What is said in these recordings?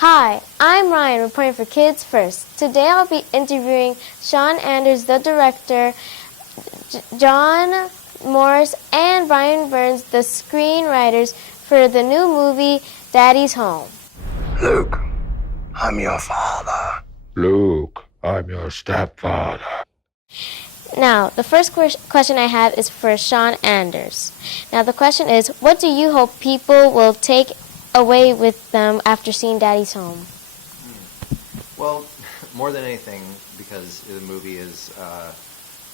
Hi, I'm Ryan, reporting for Kids First. Today I'll be interviewing Sean Anders, the director, John Morris, and Brian Burns, the screenwriters for the new movie Daddy's Home. Luke, I'm your father. Luke, I'm your stepfather. Now, the first question I have is for Sean Anders. Now, the question is, what do you hope people will take away with them after seeing Daddy's Home? Well, more than anything, because the movie is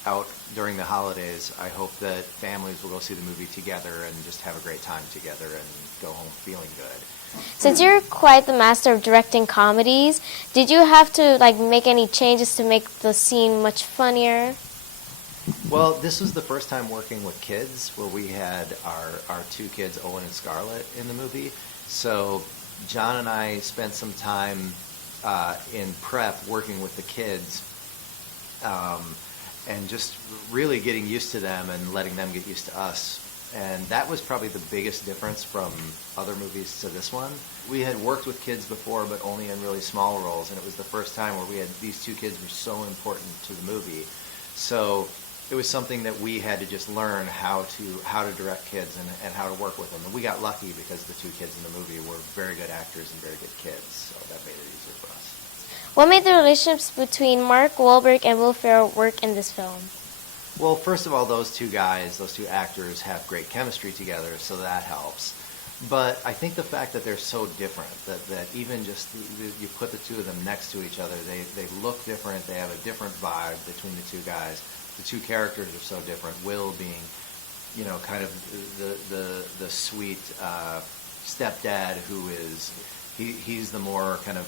out during the holidays, I hope that families will go see the movie together and just have a great time together and go home feeling good. Since you're quite the master of directing comedies, did you have to make any changes to make the scene much funnier? Well, this was the first time working with kids where we had our two kids, Owen and Scarlett, in the movie. So John and I spent some time in prep working with the kids and just really getting used to them and letting them get used to us. And that was probably the biggest difference from other movies to this one. We had worked with kids before, but only in really small roles, and it was the first time where we had these two kids were so important to the movie. So it was something that we had to just learn how to direct kids and how to work with them. And we got lucky because the two kids in the movie were very good actors and very good kids, so that made it easier for us. What made the relationships between Mark Wahlberg and Will Ferrell work in this film? Well, first of all, those two actors have great chemistry together, so that helps. But I think the fact that they're so different, that even just you put the two of them next to each other, they look different, they have a different vibe between the two guys. The two characters are so different. Will being, kind of the sweet stepdad who is, he's the more kind of,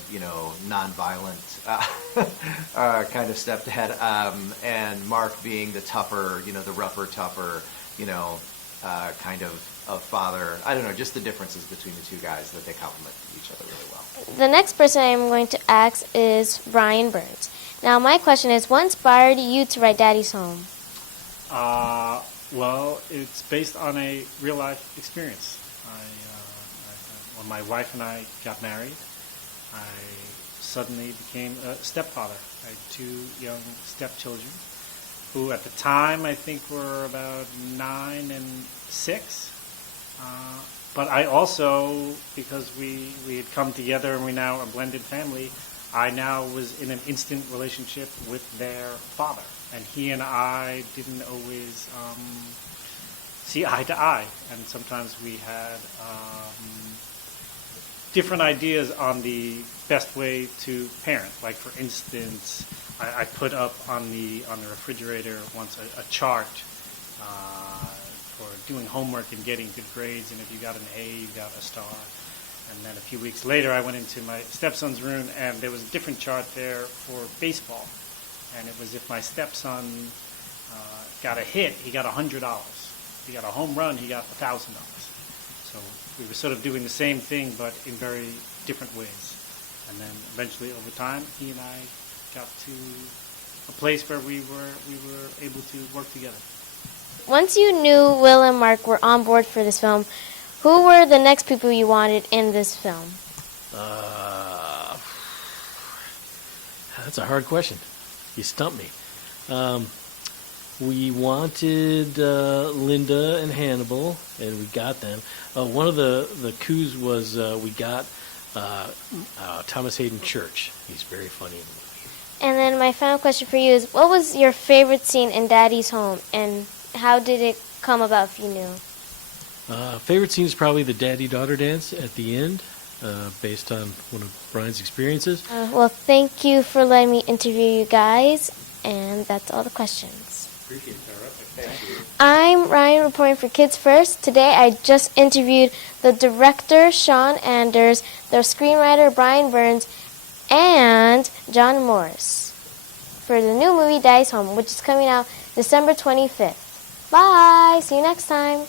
nonviolent kind of stepdad, and Mark being the tougher, the rougher, tougher, kind of father. I don't know, just the differences between the two guys, that they complement each other really well. The next person I'm going to ask is Brian Burns. Now, my question is, what inspired you to write Daddy's Home? Well, it's based on a real-life experience. When my wife and I got married, I suddenly became a stepfather. I had two young stepchildren, who at the time I think were about 9 and 6. But I also, because we had come together and we now are a blended family, I now was in an instant relationship with their father. And he and I didn't always see eye to eye. And sometimes we had different ideas on the best way to parent. Like, for instance, I put up on the refrigerator once a chart for doing homework and getting good grades, and if you got an A, you got a star. And then a few weeks later, I went into my stepson's room, and there was a different chart there for baseball. And it was if my stepson got a hit, he got $100. If he got a home run, he got $1,000. So we were sort of doing the same thing, but in very different ways. And then eventually, over time, he and I got to a place where we were able to work together. Once you knew Will and Mark were on board for this film, who were the next people you wanted in this film? That's a hard question. You stumped me. We wanted Linda and Hannibal, and we got them. One of the coups was we got Thomas Hayden Church. He's very funny in the movie. And then my final question for you is, what was your favorite scene in Daddy's Home, and how did it come about, if you knew? Favorite scene is probably the daddy-daughter dance at the end, based on one of Brian's experiences. Well, thank you for letting me interview you guys, and that's all the questions. Appreciate it. Terrific. Thank you. I'm Ryan, reporting for Kids First. Today I just interviewed the director, Sean Anders, the screenwriter, Brian Burns, and John Morris for the new movie Daddy's Home, which is coming out December 25th. Bye! See you next time.